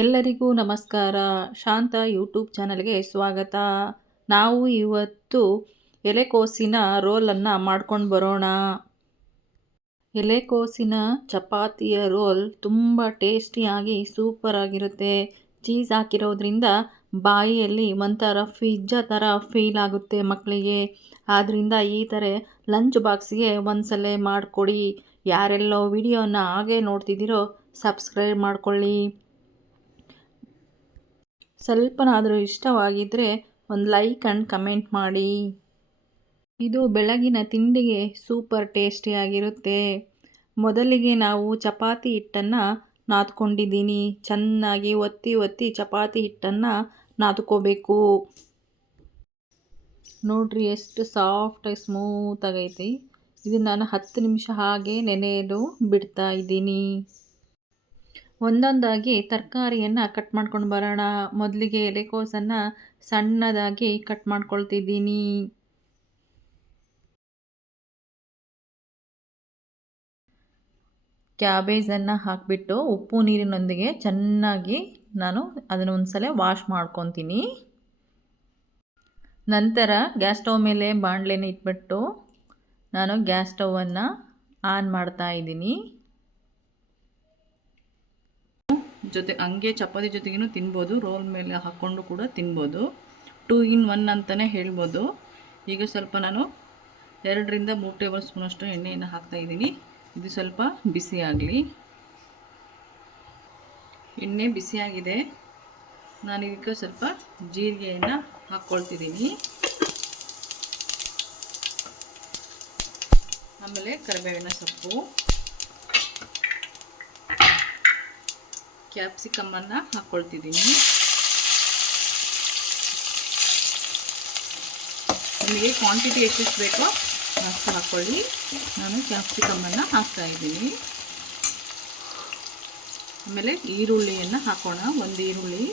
ಎಲ್ಲರಿಗೂ ನಮಸ್ಕಾರ. ಶಾಂತ ಯೂಟ್ಯೂಬ್ ಚಾನಲ್ಗೆ ಸ್ವಾಗತ. ನಾವು ಇವತ್ತು ಎಲೆಕೋಸಿನ ರೋಲನ್ನು ಮಾಡ್ಕೊಂಡು ಬರೋಣ. ಎಲೆಕೋಸಿನ ಚಪಾತಿಯ ರೋಲ್ ತುಂಬ ಟೇಸ್ಟಿಯಾಗಿ ಸೂಪರ್ ಆಗಿರುತ್ತೆ. ಚೀಸ್ ಹಾಕಿರೋದ್ರಿಂದ ಬಾಯಿಯಲ್ಲಿ ಒಂಥರ ಪಿಜ್ಜಾ ಥರ ಫೀಲ್ ಆಗುತ್ತೆ ಮಕ್ಕಳಿಗೆ. ಆದ್ದರಿಂದ ಈ ಥರ ಲಂಚ್ ಬಾಕ್ಸಿಗೆ ಒಂದ್ಸಲ ಮಾಡಿಕೊಡಿ. ಯಾರೆಲ್ಲೋ ವಿಡಿಯೋನ ಹಾಗೆ ನೋಡ್ತಿದ್ದೀರೋ ಸಬ್ಸ್ಕ್ರೈಬ್ ಮಾಡ್ಕೊಳ್ಳಿ. ಸ್ವಲ್ಪನಾದರೂ ಇಷ್ಟವಾಗಿದ್ದರೆ ಒಂದು ಲೈಕ್ ಆ್ಯಂಡ್ ಕಮೆಂಟ್ ಮಾಡಿ. ಇದು ಬೆಳಗಿನ ತಿಂಡಿಗೆ ಸೂಪರ್ ಟೇಸ್ಟಿಯಾಗಿರುತ್ತೆ. ಮೊದಲಿಗೆ ನಾವು ಚಪಾತಿ ಹಿಟ್ಟನ್ನು ನಾದ್ಕೊಂಡಿದ್ದೀನಿ. ಚೆನ್ನಾಗಿ ಒತ್ತಿ ಚಪಾತಿ ಹಿಟ್ಟನ್ನು ನಾದ್ಕೋಬೇಕು. ನೋಡ್ರಿ ಎಷ್ಟು ಸಾಫ್ಟಾಗಿ ಸ್ಮೂತಾಗೈತಿ. ಇದನ್ನು ನಾನು 10 ನಿಮಿಷ ಹಾಗೆ ನೆನೆಯಲು ಬಿಡ್ತಾ ಇದ್ದೀನಿ. ಒಂದೊಂದಾಗಿ ತರಕಾರಿಯನ್ನು ಕಟ್ ಮಾಡ್ಕೊಂಡು ಬರೋಣ. ಮೊದಲಿಗೆ ಎಲೆಕೋಸನ್ನು ಸಣ್ಣದಾಗಿ ಕಟ್ ಮಾಡ್ಕೊಳ್ತಿದ್ದೀನಿ. ಕ್ಯಾಬೇಜನ್ನು ಹಾಕಿಬಿಟ್ಟು ಉಪ್ಪು ನೀರಿನೊಂದಿಗೆ ಚೆನ್ನಾಗಿ ನಾನು ಅದನ್ನು ಒಂದ್ಸಲ ವಾಶ್ ಮಾಡ್ಕೊತೀನಿ. ನಂತರ ಗ್ಯಾಸ್ ಸ್ಟವ್ ಮೇಲೆ ಬಾಣಲೆನ ಇಟ್ಬಿಟ್ಟು ನಾನು ಗ್ಯಾಸ್ ಸ್ಟವನ್ನು ಆನ್ ಮಾಡ್ತಾ ಇದ್ದೀನಿ. ಹಂಗೆ ಚಪಾತಿ ಜೊತೆಗೂ ತಿನ್ಬೋದು, ರೋಲ್ ಮೇಲೆ ಹಾಕ್ಕೊಂಡು ಕೂಡ ತಿನ್ಬೋದು. 2 in 1 ಅಂತಲೇ ಹೇಳ್ಬೋದು. ಈಗ ಸ್ವಲ್ಪ ನಾನು 2 ರಿಂದ 3 ಟೇಬಲ್ ಸ್ಪೂನಷ್ಟು ಎಣ್ಣೆಯನ್ನು ಹಾಕ್ತಾಯಿದ್ದೀನಿ. ಇದು ಸ್ವಲ್ಪ ಬಿಸಿ ಆಗಲಿ. ಎಣ್ಣೆ ಬಿಸಿಯಾಗಿದೆ. ನಾನು ಇದಕ್ಕೆ ಸ್ವಲ್ಪ ಜೀರಿಗೆಯನ್ನು ಹಾಕ್ಕೊಳ್ತಿದ್ದೀನಿ. ಆಮೇಲೆ ಕರಿಬೇವಿನ ಸೊಪ್ಪು, ಕ್ಯಾಪ್ಸಿಕಮ್ಮನ್ನು ಹಾಕ್ಕೊಳ್ತಿದ್ದೀನಿ. ನಿಮಗೆ ಕ್ವಾಂಟಿಟಿ ಎಷ್ಟೆಷ್ಟು ಬೇಕೋ ಅಷ್ಟು ಹಾಕ್ಕೊಳ್ಳಿ. ನಾನು ಕ್ಯಾಪ್ಸಿಕಮ್ಮನ್ನು ಹಾಕ್ತಾಯಿದ್ದೀನಿ. ಆಮೇಲೆ ಈರುಳ್ಳಿಯನ್ನು ಹಾಕೋಣ. 1 ಈರುಳ್ಳಿ.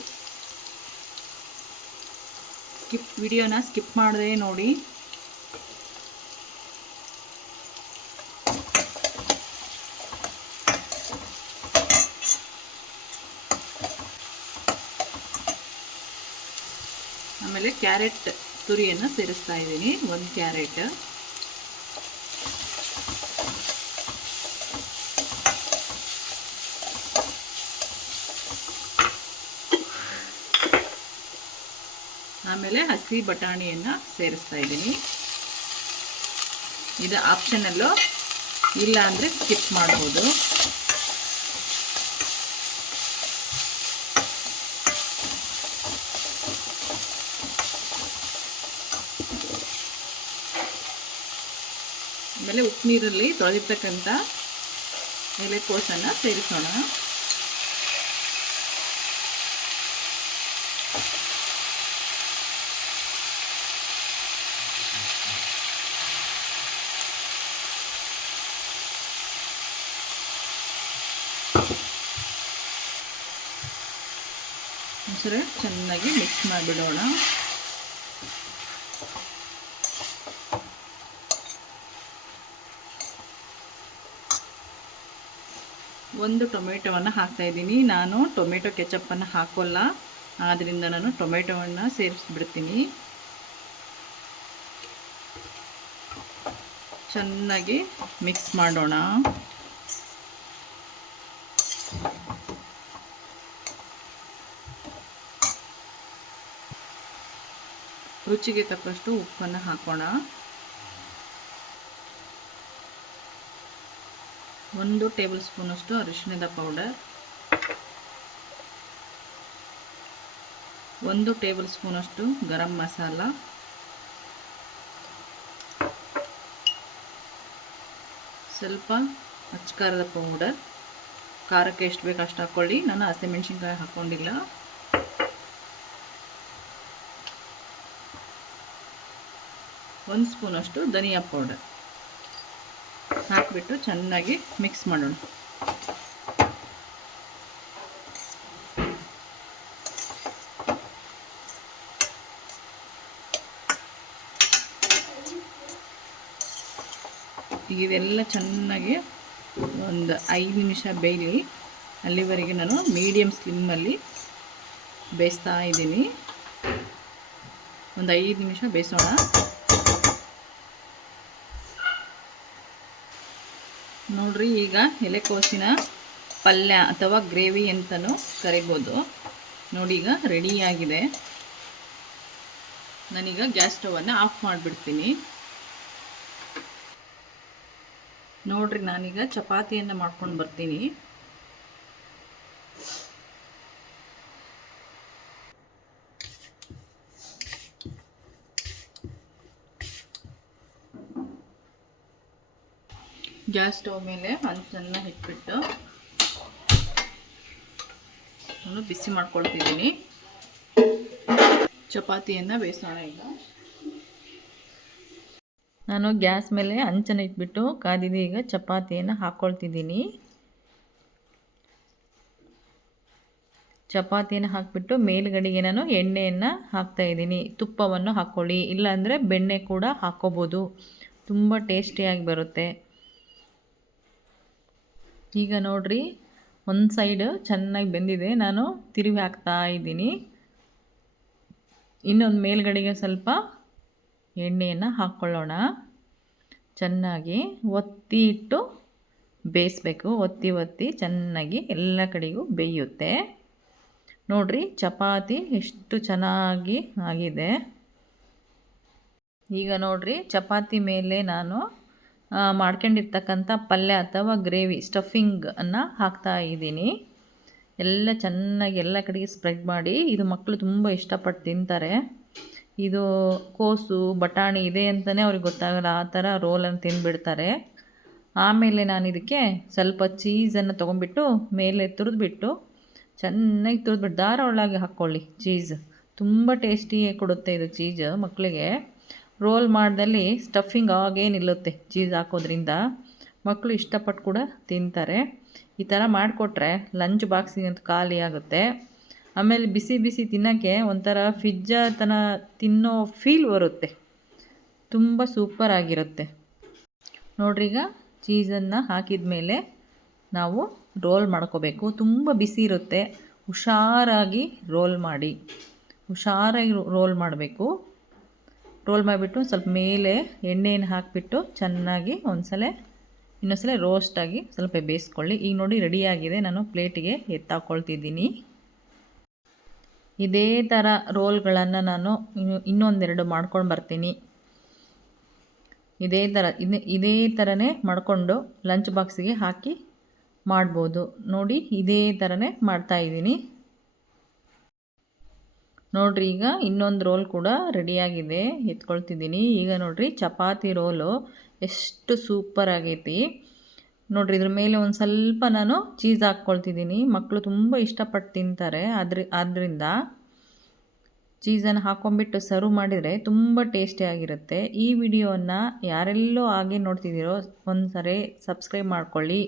ವಿಡಿಯೋನ ಸ್ಕಿಪ್ ಮಾಡದೆ ನೋಡಿ. ಆಮೇಲೆ ಕ್ಯಾರೆಟ್ ತುರಿಯನ್ನು ಸೇರಿಸ್ತಾ ಇದ್ದೀನಿ. 1 ಕ್ಯಾರೆಟ್. ಆಮೇಲೆ ಹಸಿ ಬಟಾಣಿಯನ್ನು ಸೇರಿಸ್ತಾ ಇದ್ದೀನಿ. ಇದು ಆಪ್ಷನಲ್ಲು, ಇಲ್ಲ ಅಂದರೆ ಸ್ಕಿಪ್ ಮಾಡ್ಬೋದು. ಆಮೇಲೆ ಉಪ್ಪು ನೀರಲ್ಲಿ ತೊಳೆದಿರ್ತಕ್ಕಂಥ ಎಲೆಕೋಸನ್ನು ಸೇರಿಸೋಣ. ಮೊಸರು ಚೆನ್ನಾಗಿ ಮಿಕ್ಸ್ ಮಾಡಿಬಿಡೋಣ. ಒಂದು ಟೊಮೆಟೊವನ್ನು ಹಾಕ್ತಾಯಿದ್ದೀನಿ. ನಾನು ಟೊಮೆಟೊ ಕೆಚಪ್ಪನ್ನು ಹಾಕೋಲ್ಲ, ಆದ್ದರಿಂದ ನಾನು ಟೊಮೆಟೊವನ್ನು ಸೇರಿಸ್ಬಿಡ್ತೀನಿ. ಚೆನ್ನಾಗಿ ಮಿಕ್ಸ್ ಮಾಡೋಣ. ರುಚಿಗೆ ತಕ್ಕಷ್ಟು ಉಪ್ಪನ್ನು ಹಾಕೋಣ. 1 ಟೇಬಲ್ ಸ್ಪೂನಷ್ಟು ಅರಿಶಿಣದ ಪೌಡರ್, 1 ಟೇಬಲ್ ಸ್ಪೂನಷ್ಟು ಗರಂ ಮಸಾಲ, ಸ್ವಲ್ಪ ಅಚ್ಚಕಾರದ ಪೌಡರ್. ಖಾರಕ್ಕೆ ಎಷ್ಟು ಬೇಕು ಅಷ್ಟು ಹಾಕ್ಕೊಳ್ಳಿ. ನಾನು ಹಸಿಮೆಣಸಿನ್ಕಾಯಿ ಹಾಕ್ಕೊಂಡಿಲ್ಲ. ಒಂದು ಸ್ಪೂನಷ್ಟು ಧನಿಯಾ ಪೌಡರ್ ಹಾಕಿಬಿಟ್ಟು ಚೆನ್ನಾಗಿ ಮಿಕ್ಸ್ ಮಾಡೋಣ. ಇದೆಲ್ಲ ಚೆನ್ನಾಗಿ ಒಂದು 5 ನಿಮಿಷ ಬೇಯಲಿ. ಅಲ್ಲಿವರೆಗೆ ನಾನು ಮೀಡಿಯಮ್ ಸ್ಲಿಮ್ಮಲ್ಲಿ ಬೇಯಿಸ್ತಾ ಇದ್ದೀನಿ. ಒಂದು 5 ನಿಮಿಷ ಬೇಯಿಸೋಣ. ನೋಡ್ರಿ, ಈಗ ಎಲೆಕೋಸಿನ ಪಲ್ಯ ಅಥವಾ ಗ್ರೇವಿ ಅಂತಲೂ ಕರಿಬೋದು. ನೋಡಿ, ಈಗ ರೆಡಿಯಾಗಿದೆ. ನಾನೀಗ ಗ್ಯಾಸ್ ಸ್ಟವನ್ನು ಆಫ್ ಮಾಡಿಬಿಡ್ತೀನಿ. ನೋಡ್ರಿ, ನಾನೀಗ ಚಪಾತಿಯನ್ನು ಮಾಡ್ಕೊಂಡು ಬರ್ತೀನಿ. ಗ್ಯಾಸ್ ಸ್ಟವ್ ಮೇಲೆ ಹಂಚನ್ನು ಇಟ್ಬಿಟ್ಟು ನಾನು ಬಿಸಿ ಮಾಡ್ಕೊಳ್ತಿದ್ದೀನಿ. ಚಪಾತಿಯನ್ನು ಬೇಯಿಸೋಣ. ಈಗ ನಾನು ಗ್ಯಾಸ್ ಮೇಲೆ ಹಂಚನ್ನು ಇಟ್ಬಿಟ್ಟು ಕಾದಿದೆ. ಈಗ ಚಪಾತಿಯನ್ನು ಹಾಕ್ಕೊಳ್ತಿದ್ದೀನಿ. ಚಪಾತಿಯನ್ನು ಹಾಕಿಬಿಟ್ಟು ಮೇಲ್ಗಡೆಗೆ ನಾನು ಎಣ್ಣೆಯನ್ನು ಹಾಕ್ತಾಯಿದ್ದೀನಿ. ತುಪ್ಪವನ್ನು ಹಾಕ್ಕೊಳ್ಳಿ, ಇಲ್ಲಾಂದರೆ ಬೆಣ್ಣೆ ಕೂಡ ಹಾಕ್ಕೋಬೋದು. ತುಂಬ ಟೇಸ್ಟಿಯಾಗಿ ಬರುತ್ತೆ. ಈಗ ನೋಡ್ರಿ, ಒಂದು ಸೈಡ್ ಚೆನ್ನಾಗಿ ಬೆಂದಿದೆ. ನಾನು ತಿರುವಿ ಹಾಕ್ತಾ ಇದ್ದೀನಿ. ಇನ್ನೊಂದು ಮೇಲ್ಗಡೆಗೆ ಸ್ವಲ್ಪ ಎಣ್ಣೆಯನ್ನು ಹಾಕ್ಕೊಳ್ಳೋಣ. ಚೆನ್ನಾಗಿ ಒತ್ತಿ ಇಟ್ಟು ಬೇಯಿಸ್ಬೇಕು. ಒತ್ತಿ ಚೆನ್ನಾಗಿ ಎಲ್ಲ ಕಡೆಗೂ ಬೇಯುತ್ತೆ. ನೋಡ್ರಿ, ಚಪಾತಿ ಎಷ್ಟು ಚೆನ್ನಾಗಿ ಆಗಿದೆ. ಈಗ ನೋಡ್ರಿ, ಚಪಾತಿ ಮೇಲೆ ನಾನು ಮಾಡ್ಕೊಂಡಿರ್ತಕ್ಕಂಥ ಪಲ್ಯ ಅಥವಾ ಗ್ರೇವಿ ಸ್ಟಫಿಂಗನ್ನು ಹಾಕ್ತಾ ಇದ್ದೀನಿ. ಎಲ್ಲ ಚೆನ್ನಾಗಿ ಎಲ್ಲ ಕಡೆಗೆ ಸ್ಪ್ರೆಡ್ ಮಾಡಿ. ಇದು ಮಕ್ಕಳು ತುಂಬ ಇಷ್ಟಪಟ್ಟು ತಿಂತಾರೆ. ಇದು ಕೋಸು ಬಟಾಣಿ ಇದೆ ಅಂತಲೇ ಅವ್ರಿಗೆ ಗೊತ್ತಾಗಲ್ಲ, ಆ ಥರ ರೋಲನ್ನು ತಿಂದುಬಿಡ್ತಾರೆ. ಆಮೇಲೆ ನಾನು ಇದಕ್ಕೆ ಸ್ವಲ್ಪ ಚೀಸನ್ನು ತೊಗೊಂಡ್ಬಿಟ್ಟು ಮೇಲೆ ತುರಿದ್ಬಿಟ್ಟು ಚೆನ್ನಾಗಿ ತುರಿದ್ಬಿಟ್ಟು ದಾರ ಒಳಗೆ ಹಾಕ್ಕೊಳ್ಳಿ. ಚೀಸ್ ತುಂಬ ಟೇಸ್ಟಿ ಕೊಡುತ್ತೆ ಇದು ಚೀಸ್ ಮಕ್ಕಳಿಗೆ. ರೋಲ್ ಮಾಡ್ದಲ್ಲಿ ಸ್ಟಫಿಂಗ್ ಆಗೇ ನಿಲ್ಲುತ್ತೆ. ಚೀಸ್ ಹಾಕೋದ್ರಿಂದ ಮಕ್ಕಳು ಇಷ್ಟಪಟ್ಟು ಕೂಡ ತಿಂತಾರೆ. ಈ ಥರ ಮಾಡಿಕೊಟ್ರೆ ಲಂಚ್ ಬಾಕ್ಸಿಗೆ ಅಂತ ಖಾಲಿ ಆಗುತ್ತೆ. ಆಮೇಲೆ ಬಿಸಿ ಬಿಸಿ ತಿನ್ನೋಕ್ಕೆ ಒಂಥರ ಪಿಜ್ಜಾ ತನ ತಿನ್ನೋ ಫೀಲ್ ಬರುತ್ತೆ. ತುಂಬ ಸೂಪರಾಗಿರುತ್ತೆ. ನೋಡ್ರಿ, ಈಗ ಚೀಸನ್ನು ಹಾಕಿದ ಮೇಲೆ ನಾವು ರೋಲ್ ಮಾಡ್ಕೋಬೇಕು. ತುಂಬ ಬಿಸಿ ಇರುತ್ತೆ. ಹುಷಾರಾಗಿ ರೋಲ್ ಮಾಡಿ, ಹುಷಾರಾಗಿ ರೋಲ್ ಮಾಡಬೇಕು. ರೋಲ್ ಮಾಡಿಬಿಟ್ಟು ಸ್ವಲ್ಪ ಮೇಲೆ ಎಣ್ಣೆಯನ್ನು ಹಾಕಿಬಿಟ್ಟು ಚೆನ್ನಾಗಿ ಇನ್ನೊಂದ್ಸಲ ರೋಸ್ಟಾಗಿ ಸ್ವಲ್ಪ ಬೇಯಿಸ್ಕೊಳ್ಳಿ. ಈಗ ನೋಡಿ, ರೆಡಿಯಾಗಿದೆ. ನಾನು ಪ್ಲೇಟಿಗೆ ಎತ್ತಾಕೊಳ್ತಿದ್ದೀನಿ. ಇದೇ ಥರ ರೋಲ್ಗಳನ್ನು ನಾನು ಇನ್ನೊಂದೆರಡು ಮಾಡ್ಕೊಂಡು ಬರ್ತೀನಿ. ಇದೇ ಥರನೇ ಮಾಡಿಕೊಂಡು ಲಂಚ್ ಬಾಕ್ಸಿಗೆ ಹಾಕಿ ಮಾಡ್ಬೋದು. ನೋಡಿ, ಇದೇ ಥರನೇ ಮಾಡ್ತಾಯಿದ್ದೀನಿ. ನೋಡ್ರಿ, ಈಗ ಇನ್ನೊಂದು ರೋಲ್ ಕೂಡ ರೆಡಿಯಾಗಿದೆ. ಎತ್ಕೊಳ್ತಿದ್ದೀನಿ. ಈಗ ನೋಡ್ರಿ, ಚಪಾತಿ ರೋಲು ಎಷ್ಟು ಸೂಪರ್ ಆಗೈತಿ. ನೋಡ್ರಿ, ಇದ್ರ ಮೇಲೆ ಒಂದು ಸ್ವಲ್ಪ ನಾನು ಚೀಸ್ ಹಾಕ್ಕೊಳ್ತಿದ್ದೀನಿ. ಮಕ್ಕಳು ತುಂಬ ಇಷ್ಟಪಟ್ಟು ತಿಂತಾರೆ. ಆದ್ದರಿಂದ ಚೀಸನ್ನು ಹಾಕ್ಕೊಂಬಿಟ್ಟು ಸರ್ವ್ ಮಾಡಿದರೆ ತುಂಬ ಟೇಸ್ಟಿಯಾಗಿರುತ್ತೆ. ಈ ವಿಡಿಯೋವನ್ನು ಯಾರೆಲ್ಲೋ ಹಾಗೆ ನೋಡ್ತಿದ್ದೀರೋ ಒಂದು ಸರಿ ಸಬ್ಸ್ಕ್ರೈಬ್ ಮಾಡ್ಕೊಳ್ಳಿ,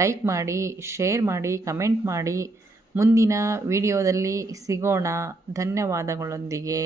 ಲೈಕ್ ಮಾಡಿ, ಶೇರ್ ಮಾಡಿ, ಕಮೆಂಟ್ ಮಾಡಿ. ಮುಂದಿನ ವಿಡಿಯೋದಲ್ಲಿ ಸಿಗೋಣ. ಧನ್ಯವಾದಗಳೊಂದಿಗೆ.